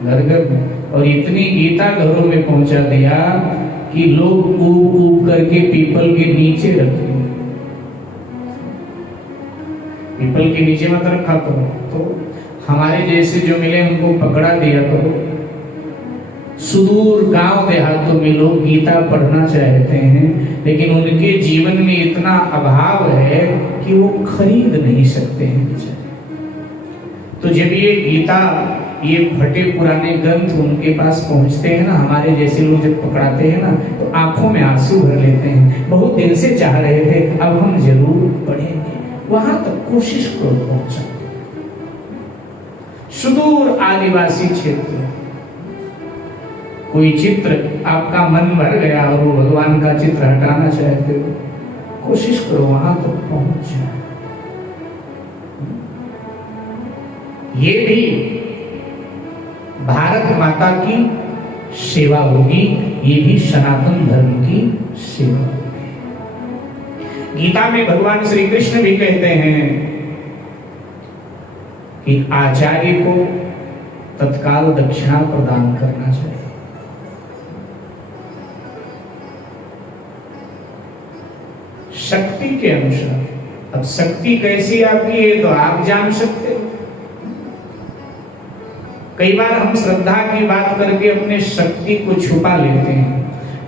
घर घर में, और इतनी गीता घरों में पहुंचा दिया कि लोग ऊब ऊब करके पीपल के नीचे रखे। पीपल के नीचे मत रखा करो, तो हमारे जैसे जो मिले उनको पकड़ा दिया करो। सुदूर गांव देहातों में लोग गीता पढ़ना चाहते हैं, लेकिन उनके जीवन में इतना अभाव है कि वो खरीद नहीं सकते हैं बेचारे। तो जब ये गीता, ये फटे पुराने ग्रंथ उनके पास पहुंचते हैं ना, हमारे जैसे लोग जब पकड़ाते हैं ना, तो आंखों में आंसू भर लेते हैं। बहुत दिन से चाह रहे थे, अब हम जरूर पढ़ेंगे। वहां तक कोशिश करो पहुंचा। सुदूर आदिवासी क्षेत्र, कोई चित्र आपका मन भर गया और वो भगवान का चित्र हटाना चाहते हो, कोशिश करो वहां तक पहुंच जाए। ये भी भारत माता की सेवा होगी, ये भी सनातन धर्म की सेवा होगी। गीता में भगवान श्री कृष्ण भी कहते हैं कि आचार्य को तत्काल दक्षिणा प्रदान करना चाहिए। शक्ति के अनुसार। अब शक्ति कैसी आपकी है तो आप जान सकते हो। कई बार हम श्रद्धा की बात करके अपने शक्ति को छुपा लेते हैं।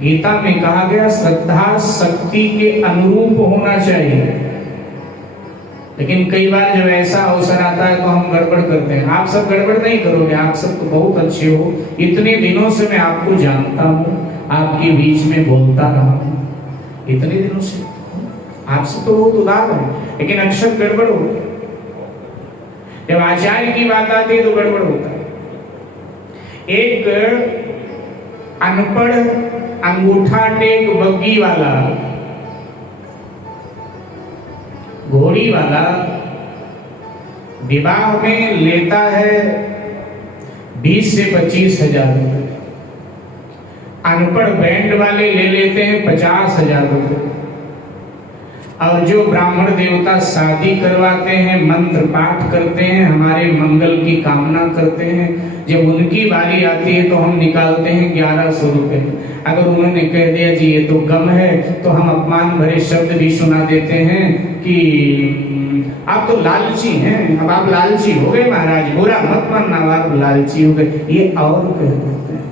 गीता में कहा गया श्रद्धा शक्ति के अनुरूप होना चाहिए, लेकिन कई बार जब ऐसा अवसर आता है तो हम गड़बड़ करते हैं। आप सब गड़बड़ नहीं करोगे, आप सब तो बहुत अच्छे हो। इतने दिनों से मैं आपको जानता हूँ, आपके बीच में बोलता रहा हूँ, इतने दिनों से आपसे तो बहुत उदार है, लेकिन अक्सर गड़बड़ होता है। जब आचार्य की बात आती है तो गड़बड़ होता है। एक अनपढ़ अंगूठा टेक बग्गी वाला, घोड़ी वाला विवाह में लेता है 20 से 25 हजार रुपए। अनपढ़ बैंड वाले ले लेते हैं 50,000 रुपए। और जो ब्राह्मण देवता शादी करवाते हैं, मंत्र पाठ करते हैं, हमारे मंगल की कामना करते हैं, जब उनकी बारी आती है तो हम निकालते हैं 1100 रुपए। अगर उन्होंने कह दिया जी ये तो गम है, तो हम अपमान भरे शब्द भी सुना देते हैं कि आप तो लालची हैं, अब आप लालची हो गए महाराज, बुरा मत मानना, आप लालची हो गए, ये और कह देते हैं।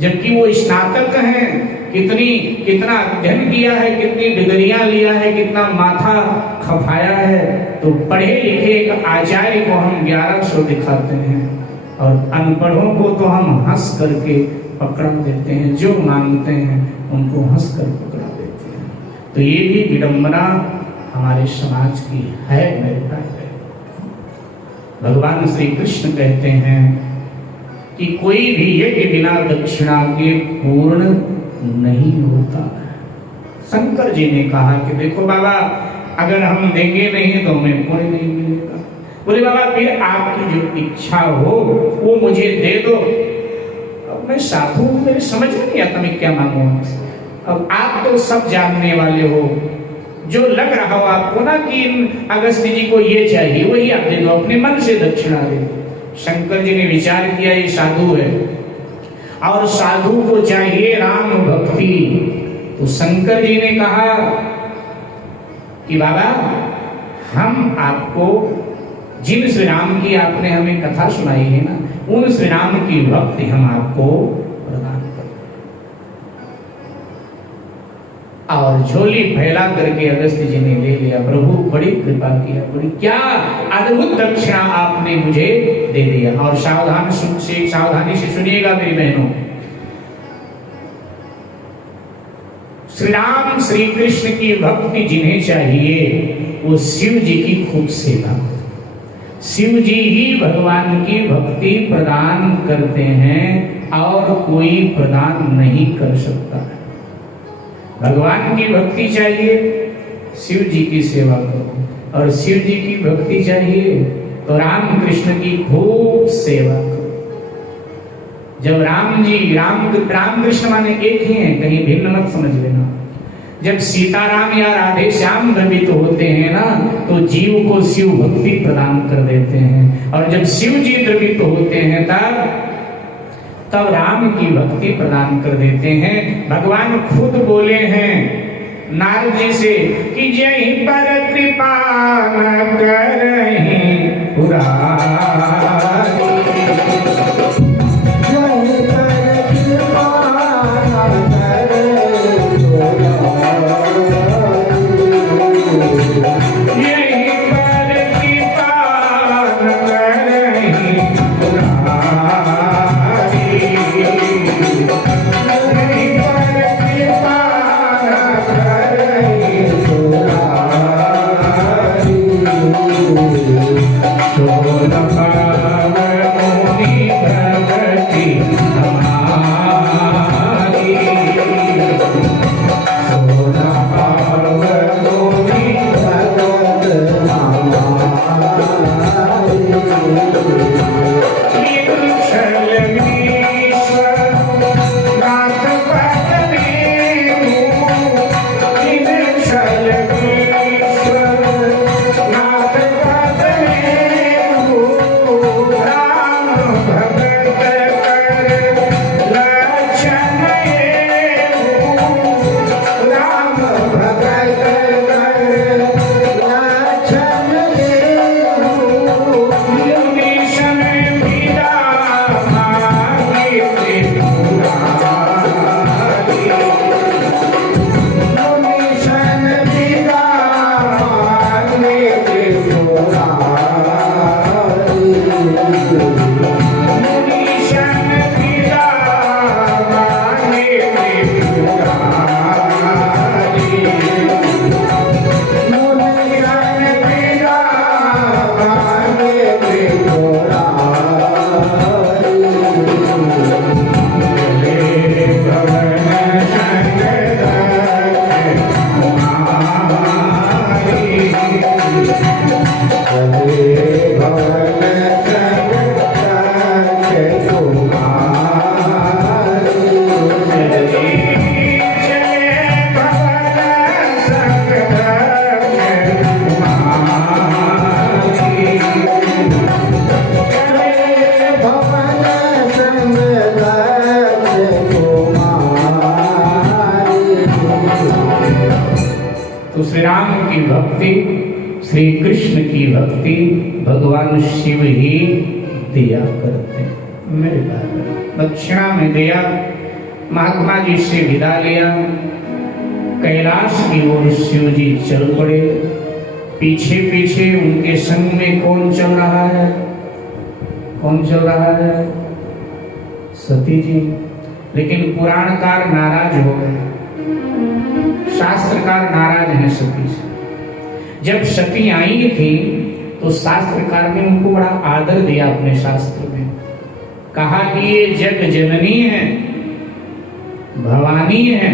जबकि वो स्नातक हैं, कितना अध्ययन किया है, कितनी डिग्रियां लिया है, कितना माथा खपाया है, तो पढ़े लिखे एक आचार्य को हम 1100 दिखाते हैं और अनपढ़ों को तो हम हंस करके पकड़ा देते हैं। जो मांगते हैं उनको हंस कर पकड़ा देते हैं। तो ये भी विडंबना हमारे समाज की है, मेरे भाई। भगवान श्री कृष्ण कहते हैं कि कोई भी यज्ञ बिना दक्षिणा के पूर्ण नहीं होता। शंकर जी ने कहा कि देखो बाबा, अगर हम देंगे नहीं तो हमें पुण्य नहीं मिलेगा। बोले बाबा फिर आपकी जो इच्छा हो वो मुझे दे दो। अब मैं साधु हूं, मेरे समझ में नहीं आता मैं क्या मांगू। अब आप तो सब जानने वाले हो, जो लग रहा हो आपको ना कि अगस्त्य जी को ये चाहिए वही आप दे दो, अपने मन से दक्षिणा दे दो। शंकर जी ने विचार किया ये साधु है और साधु को चाहिए राम भक्ति। तो शंकर जी ने कहा कि बाबा हम आपको जिन श्री राम की आपने हमें कथा सुनाई है ना, उन श्री राम की भक्ति हम आपको प्रदान करें। और झोली फैला करके अगस्त्य जी ने ले लिया। प्रभु बड़ी कृपा किया, बड़ी क्या अद्भुत दक्षिणा आपने मुझे दे दिया। और सावधानी से सुनिएगा मेरी बहनों, श्री राम श्री कृष्ण की भक्ति जिन्हें चाहिए वो शिव जी की खूब सेवा। शिव जी ही भगवान की भक्ति प्रदान करते हैं और कोई प्रदान नहीं कर सकता। भगवान की भक्ति चाहिए, शिव जी की सेवा करो, और शिव जी की भक्ति चाहिए तो राम कृष्ण की खूब सेवा करो। जब राम कृष्ण माने एक ही हैं, कहीं भिन्न मत समझ लेना। जब सीताराम या राधे श्याम द्रवित होते हैं ना, तो जीव को शिव भक्ति प्रदान कर देते हैं, और जब शिव जी द्रवित होते हैं तब राम की भक्ति प्रदान कर देते हैं। भगवान खुद बोले हैं नारद जी से कि जहीं पर कृपा न करहीं पुरारी, श्री राम की भक्ति, श्री कृष्ण की भक्ति भगवान शिव ही दिया करते हैं। मेरे भाई दक्षिणा में दिया, महात्मा जी से विदा लिया, कैलाश की ओर शिव जी चल पड़े। पीछे पीछे उनके संग में कौन चल रहा है? कौन चल रहा है? सती जी। लेकिन पुराणकार नाराज हो गए, शास्त्रकार नाराज हैं सती से। जब सती आई थी तो शास्त्रकार ने उनको बड़ा आदर दिया अपने शास्त्र में, कहा कि ये जग जननी है, भवानी है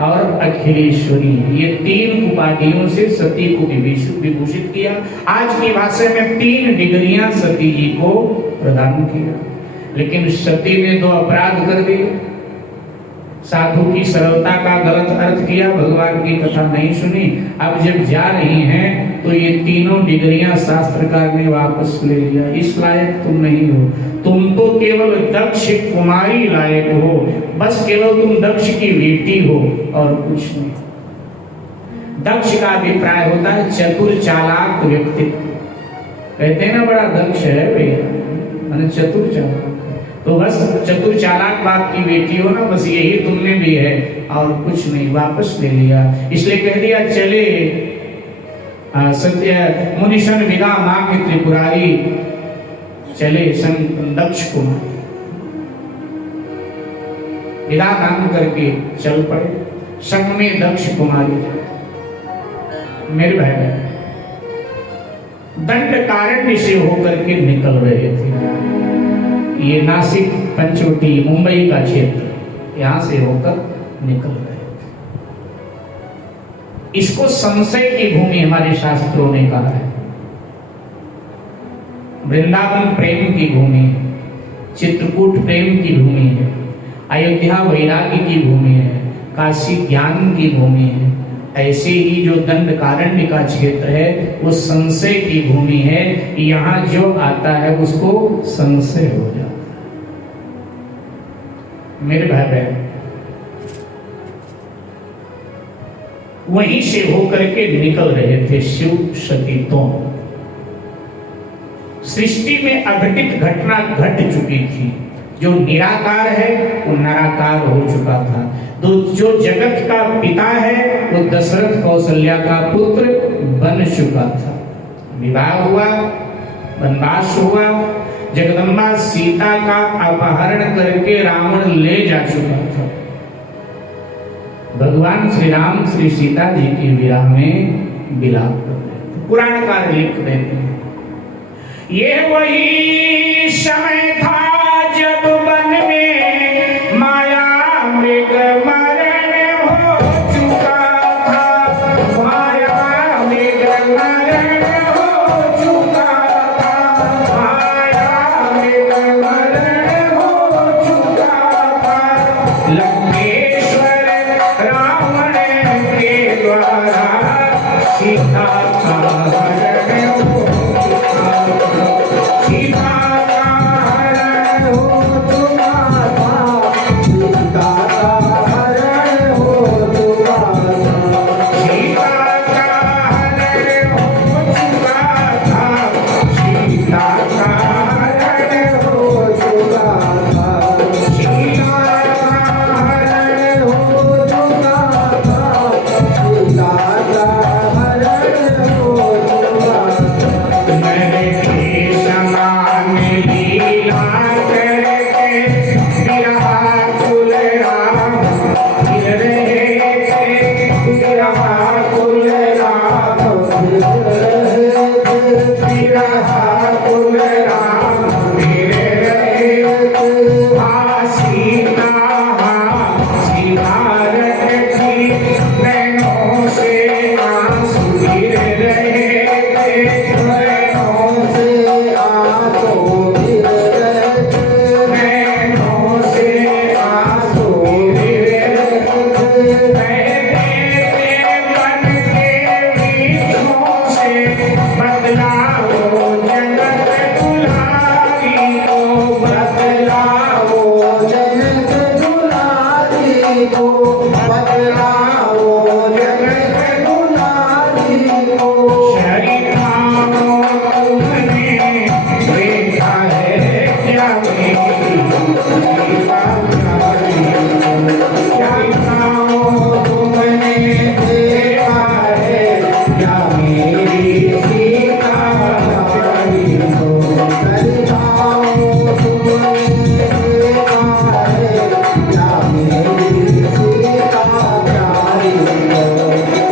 और अखिलेश्वरी है। ये तीन उपाधियों से सती को विभूषित किया। आज की भाषा में 3 डिग्रियां सती जी को प्रदान किया। लेकिन सती ने 2 अपराध कर दिए। साधु की सरलता का गलत अर्थ किया, भगवान की कथा नहीं सुनी। अब जब जा रही हैं तो ये 3 डिग्रियां शास्त्रकार ने वापस ले लिया। इस लायक तुम नहीं हो, तुम तो केवल दक्ष कुमारी लायक हो, बस केवल तुम दक्ष की बेटी हो और कुछ नहीं। दक्ष का अभिप्राय होता है चतुर चालाक व्यक्तित्व। कहते हैं ना बड़ा दक्ष है भैया, मैंने चतुर चालाक, तो बस चतुर चालाक बाप की बेटी हो ना, बस यही तुमने भी है और कुछ नहीं। वापस ले लिया, इसलिए कह दिया चले सत्य मुनिशन विदा मां की त्रिपुरारी, चले संत दक्ष कुमार। विदा दान करके चल पड़े, संग में दक्ष कुमारी। मेरे भाई दंडकारण्य से होकर के निकल रहे थे। ये नासिक, पंचवटी, मुंबई का क्षेत्र, यहां से होकर निकल रहे थे। इसको संशय की भूमि हमारे शास्त्रों ने कहा है। वृंदावन प्रेम की भूमि है, चित्रकूट प्रेम की भूमि है, अयोध्या वैराग्य की भूमि है, काशी ज्ञान की भूमि है, ऐसे ही जो दंडकारण्य का क्षेत्र है वो संशय की भूमि है। यहाँ जो आता है उसको संशय हो जाता है। मेरे भाई बहन, वहीं से होकर के निकल रहे थे शिव सतीतों। सृष्टि में अघटित घटना घट चुकी थी। जो निराकार है वो निराकार हो चुका था। तो जो जगत का पिता है वो दशरथ कौशल्या का पुत्र बन चुका था। विवाह हुआ, वनवास हुआ, जगदम्बा सीता का अपहरण करके रावण ले जा चुका था। भगवान श्री राम श्री सीता जी की विरह में विलाप कर रहे थे। पुराणकार लिख रहे थे, ये वही समय था जब वन में माया मृग मरण हो चुका था। माया मृग मरण हो चुका था। माया मृग मरण हो चुका था। लंकेश्वर रावण के द्वारा सीता का हरण हो चुका था। सीता का हरण हो चुका था। सीता का हरण हो चुका था। सीता का हरण हो चुका था। सीता का हरण हो चुका था। सीता का हरण हो चुका था। सीता का हरण हो चुका था। मैंने समान लीला करके बिरहा कुल राम फिर रहे थे। बिरहा कुल राम फिर रहे थे। बिरहा कुल राम फिर रहे थे। हाँ सीता, हाँ सीता रखी नैनों से आंसू गिर रहे थे। नैनों से आंसू गिर रहे थे। नैनों से आंसू गिर रहे थे। बहते मन के बीचों से बदलाओ जगत दुलारी को। बदलाओ जगत दुलारी को। बदलाओ जगत दुलारी को। शरीफाओं तुमने देखा है क्या मेरी सीता प्यारी को। शरीफाओं तुमने देखा है क्या मेरी सीता प्यारी को। शरीफाओं तुमने देखा है क्या मेरी सीता प्यारी को।